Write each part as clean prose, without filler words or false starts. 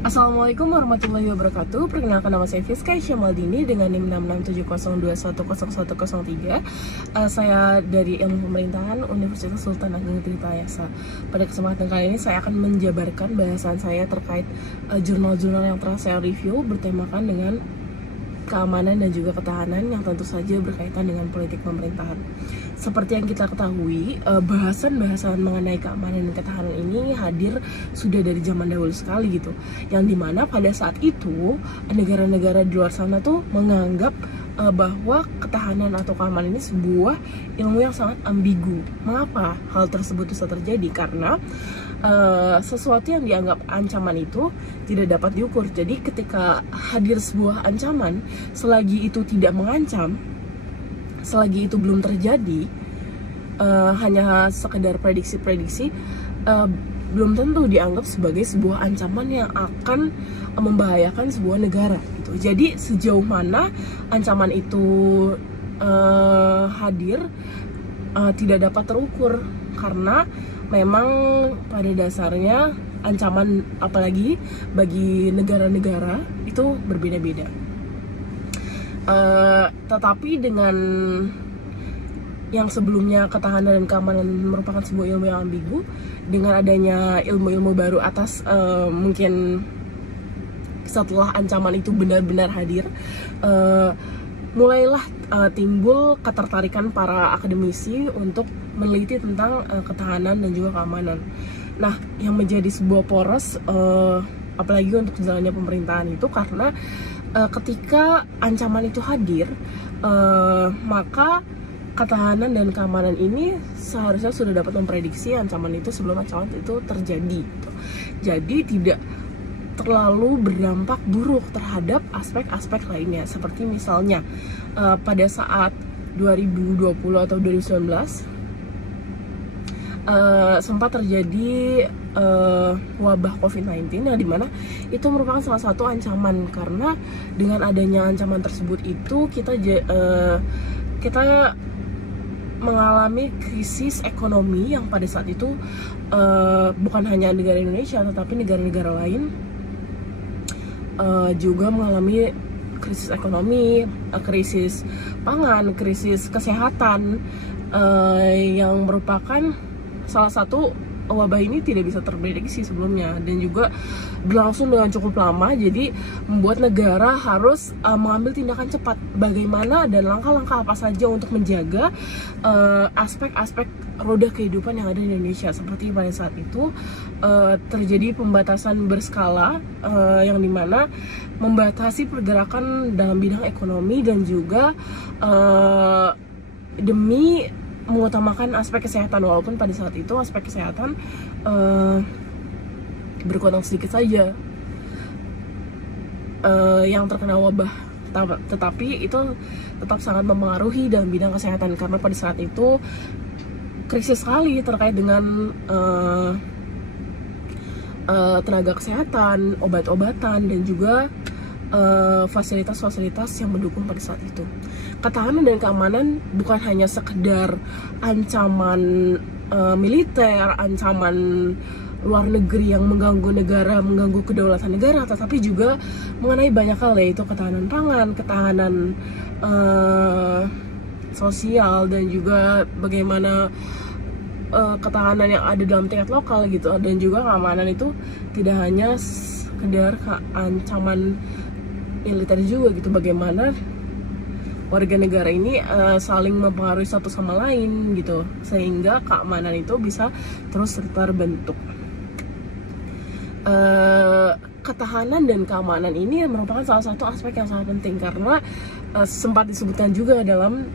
Assalamualaikum warahmatullahi wabarakatuh. Perkenalkan, nama saya Fiska Maldini dengan NIM 6670210103. Saya dari Ilmu Pemerintahan Universitas Sultan Ageng Tirtayasa. Pada kesempatan kali ini saya akan menjabarkan bahasan saya terkait jurnal-jurnal yang telah saya review bertemakan dengan keamanan dan juga ketahanan yang tentu saja berkaitan dengan politik pemerintahan. Seperti yang kita ketahui, bahasan-bahasan mengenai keamanan dan ketahanan ini hadir sudah dari zaman dahulu sekali gitu. Yang dimana pada saat itu negara-negara di luar sana tuh menganggap bahwa ketahanan atau keamanan ini sebuah ilmu yang sangat ambigu. Mengapa hal tersebut bisa terjadi? Karena sesuatu yang dianggap ancaman itu tidak dapat diukur. Jadi ketika hadir sebuah ancaman, selagi itu tidak mengancam, selagi itu belum terjadi, hanya sekedar prediksi-prediksi, belum tentu dianggap sebagai sebuah ancaman yang akan membahayakan sebuah negara gitu. Jadi sejauh mana ancaman itu hadir tidak dapat terukur, karena memang pada dasarnya ancaman apalagi bagi negara-negara itu berbeda-beda. Tetapi dengan yang sebelumnya ketahanan dan keamanan merupakan sebuah ilmu yang ambigu, dengan adanya ilmu-ilmu baru atas mungkin setelah ancaman itu benar-benar hadir, mulailah timbul ketertarikan para akademisi untuk meneliti tentang ketahanan dan juga keamanan. Nah, yang menjadi sebuah poros apalagi untuk jalannya pemerintahan itu karena ketika ancaman itu hadir, maka ketahanan dan keamanan ini seharusnya sudah dapat memprediksi ancaman itu sebelum ancaman itu terjadi gitu. Jadi tidak terlalu berdampak buruk terhadap aspek-aspek lainnya, seperti misalnya pada saat 2020 atau 2019 sempat terjadi wabah COVID-19 yang dimana itu merupakan salah satu ancaman, karena dengan adanya ancaman tersebut itu kita mengalami krisis ekonomi yang pada saat itu bukan hanya negara Indonesia tetapi negara-negara lain juga mengalami krisis ekonomi, krisis pangan, krisis kesehatan, yang merupakan salah satu wabah ini tidak bisa terprediksi sebelumnya dan juga berlangsung dengan cukup lama. Jadi membuat negara harus mengambil tindakan cepat bagaimana dan langkah-langkah apa saja untuk menjaga aspek-aspek roda kehidupan yang ada di Indonesia. Seperti pada saat itu terjadi pembatasan berskala yang dimana membatasi pergerakan dalam bidang ekonomi dan juga demi mengutamakan aspek kesehatan, walaupun pada saat itu aspek kesehatan berkurang sedikit saja yang terkena wabah, tetapi itu tetap sangat mempengaruhi dalam bidang kesehatan karena pada saat itu krisis sekali terkait dengan tenaga kesehatan, obat-obatan dan juga fasilitas-fasilitas yang mendukung pada saat itu. Ketahanan dan keamanan bukan hanya sekedar ancaman militer, ancaman luar negeri yang mengganggu negara, mengganggu kedaulatan negara, tetapi juga mengenai banyak hal, yaitu ketahanan pangan, ketahanan sosial, dan juga bagaimana ketahanan yang ada dalam tingkat lokal gitu. Dan juga keamanan itu tidak hanya sekedar ancaman militer juga gitu, bagaimana warga negara ini saling mempengaruhi satu sama lain gitu, sehingga keamanan itu bisa terus terbentuk. Ketahanan dan keamanan ini merupakan salah satu aspek yang sangat penting karena sempat disebutkan juga dalam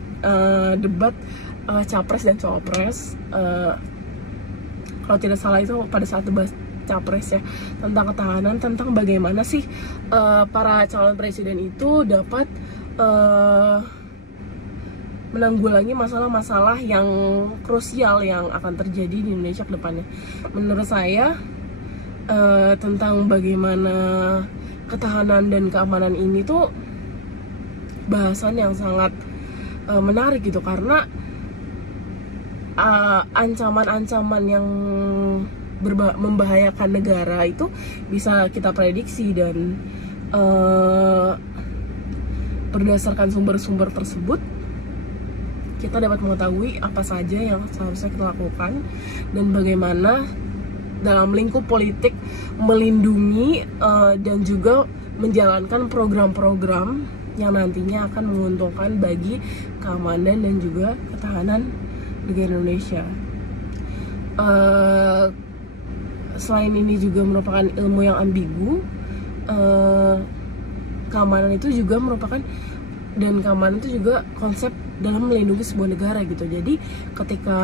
debat capres dan cawapres, kalau tidak salah itu pada saat debat capres ya, tentang ketahanan, tentang bagaimana sih para calon presiden itu dapat menanggulangi masalah-masalah yang krusial yang akan terjadi di Indonesia ke depannya. Menurut saya tentang bagaimana ketahanan dan keamanan ini tuh bahasan yang sangat menarik gitu, karena ancaman-ancaman yang membahayakan negara itu bisa kita prediksi, dan berdasarkan sumber-sumber tersebut kita dapat mengetahui apa saja yang seharusnya kita lakukan dan bagaimana dalam lingkup politik melindungi dan juga menjalankan program-program yang nantinya akan menguntungkan bagi keamanan dan juga ketahanan negara Indonesia. Selain ini juga merupakan ilmu yang ambigu, keamanan itu juga merupakan, dan keamanan itu juga konsep dalam melindungi sebuah negara gitu. Jadi ketika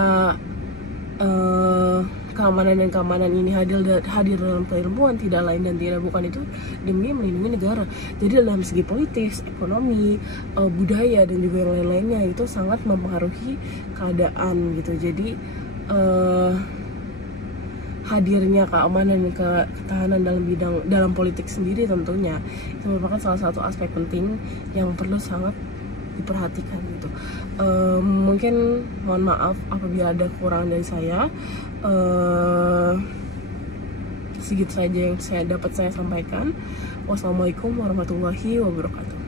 keamanan dan keamanan ini hadir dalam keilmuan, tidak lain dan tidak bukan itu demi melindungi negara. Jadi dalam segi politik, ekonomi, budaya dan juga yang lain-lainnya itu sangat mempengaruhi keadaan gitu. Jadi hadirnya keamanan dan ketahanan dalam politik sendiri tentunya itu merupakan salah satu aspek penting yang perlu sangat diperhatikan gitu. Mungkin mohon maaf apabila ada kekurangan dari saya. Segitu saja yang dapat saya sampaikan. Wassalamualaikum warahmatullahi wabarakatuh.